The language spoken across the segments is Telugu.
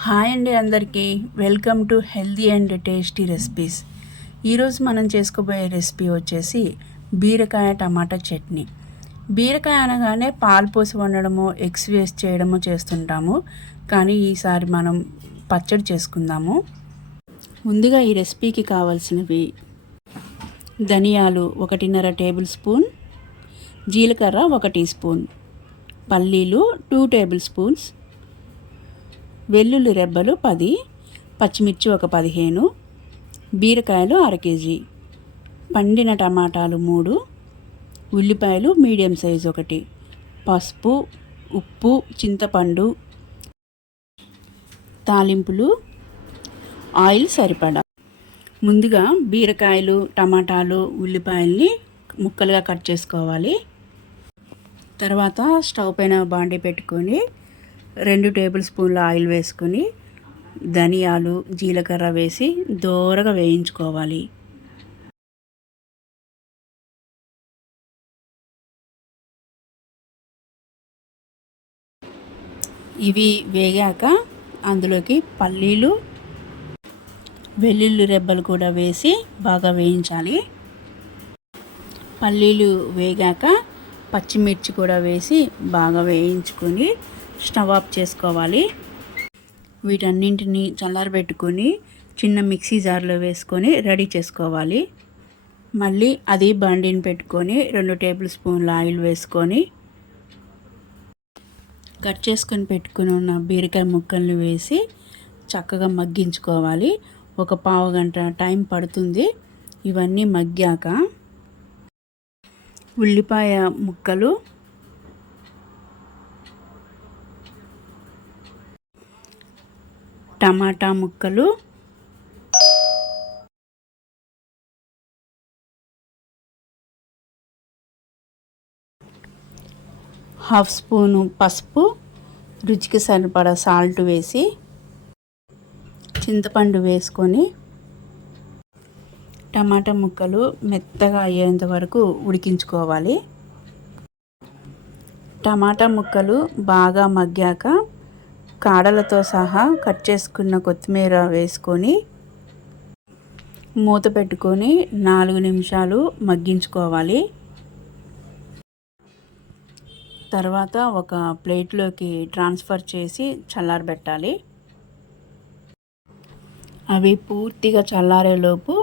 హాయ్ అండి అందరికీ welcome to healthy and tasty recipes. ఈరోజు మనం చేసుకోబోయే రెసిపీ వచ్చేసి బీరకాయ టమాటా చట్నీ. బీరకాయ అనగానే పాలు పోసి వండడము, ఎగ్స్ వేస్ట్ చేయడము చేస్తుంటాము, కానీ ఈసారి మనం పచ్చడి చేసుకుందాము. ముందుగా ఈ రెసిపీకి కావాల్సినవి: ధనియాలు 1.5 టేబుల్ స్పూన్, జీలకర్ర 1 టీ స్పూన్, పల్లీలు 2 టేబుల్ స్పూన్స్, వెల్లుల్లి రెబ్బలు 10, పచ్చిమిర్చి 15, బీరకాయలు 1/2 కేజీ, పండిన టమాటాలు 3, ఉల్లిపాయలు మీడియం సైజు 1, పసుపు, ఉప్పు, చింతపండు, తాలింపులు, ఆయిల్ సరిపడా. ముందుగా బీరకాయలు, టమాటాలు, ఉల్లిపాయల్ని ముక్కలుగా కట్ చేసుకోవాలి. తర్వాత స్టవ్ పైన బాండీ పెట్టుకొని 2 టేబుల్ స్పూన్ల ఆయిల్ వేసుకొని ధనియాలు, జీలకర్ర వేసి దోరగా వేయించుకోవాలి. ఇవి వేగాక అందులోకి పల్లీలు, వెల్లుల్లి రెబ్బలు కూడా వేసి బాగా వేయించాలి. పల్లీలు వేగాక పచ్చిమిర్చి కూడా వేసి బాగా వేయించుకొని స్టవ్ ఆఫ్ చేసుకోవాలి. వీటన్నింటినీ చల్లారబెట్టుకొని చిన్న మిక్సీ జార్లో వేసుకొని రెడీ చేసుకోవాలి. మళ్ళీ అది బండిని పెట్టుకొని 2 టేబుల్ స్పూన్ల ఆయిల్ వేసుకొని కట్ చేసుకొని పెట్టుకుని ఉన్న బీరకాయ ముక్కల్ని వేసి చక్కగా మగ్గించుకోవాలి. ఒక పావు గంట టైం పడుతుంది. ఇవన్నీ మగ్గాక ఉల్లిపాయ ముక్కలు, టమాటా ముక్కలు, హాఫ్ స్పూను పసుపు, రుచికి సరిపడా సాల్ట్ వేసి చింతపండు వేసుకొని టమాటా ముక్కలు మెత్తగా అయ్యేంత వరకు ఉడికించుకోవాలి. టమాటా ముక్కలు బాగా మగ్గాక కాడలతో సహా కట్ చేసుకున్న కొత్తిమీర వేసుకొని మూత పెట్టుకొని 4 నిమిషాలు మగ్గించుకోవాలి. తర్వాత ఒక ప్లేట్లోకి ట్రాన్స్ఫర్ చేసి చల్లారబెట్టాలి. అవి పూర్తిగా చల్లారేలోపు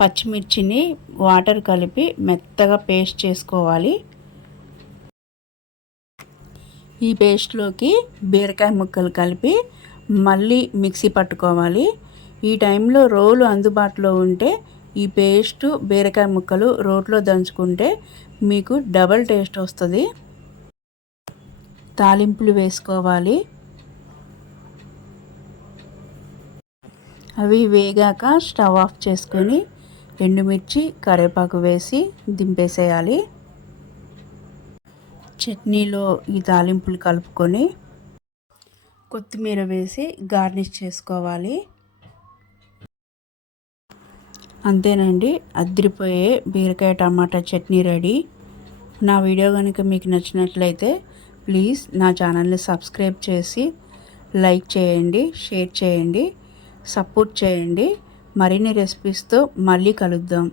పచ్చిమిర్చిని వాటర్ కలిపి మెత్తగా పేస్ట్ చేసుకోవాలి. ఈ పేస్ట్లోకి బీరకాయ ముక్కలు కలిపి మళ్ళీ మిక్సీ పట్టుకోవాలి. ఈ టైంలో రోలు అందుబాటులో ఉంటే ఈ పేస్టు, బీరకాయ ముక్కలు రోట్లో దంచుకుంటే మీకు డబల్ టేస్ట్ వస్తుంది. తాలింపులు వేసుకోవాలి. అవి వేగాక స్టవ్ ఆఫ్ చేసుకొని ఎండుమిర్చి, కరివేపాకు వేసి దింపేసేయాలి. చట్నీలో ఈ తాలింపులు కలుపుకొని కొత్తిమీర వేసి గార్నిష్ చేసుకోవాలి. అంతేనండి, అదిరిపోయే బీరకాయ టమాటా చట్నీ రెడీ. నా వీడియో కనుక మీకు నచ్చినట్లయితే ప్లీజ్ నా ఛానల్ని సబ్స్క్రైబ్ చేసి లైక్ చేయండి, షేర్ చేయండి, సపోర్ట్ చేయండి. మరిన్ని రెసిపీస్తో మళ్ళీ కలుద్దాం.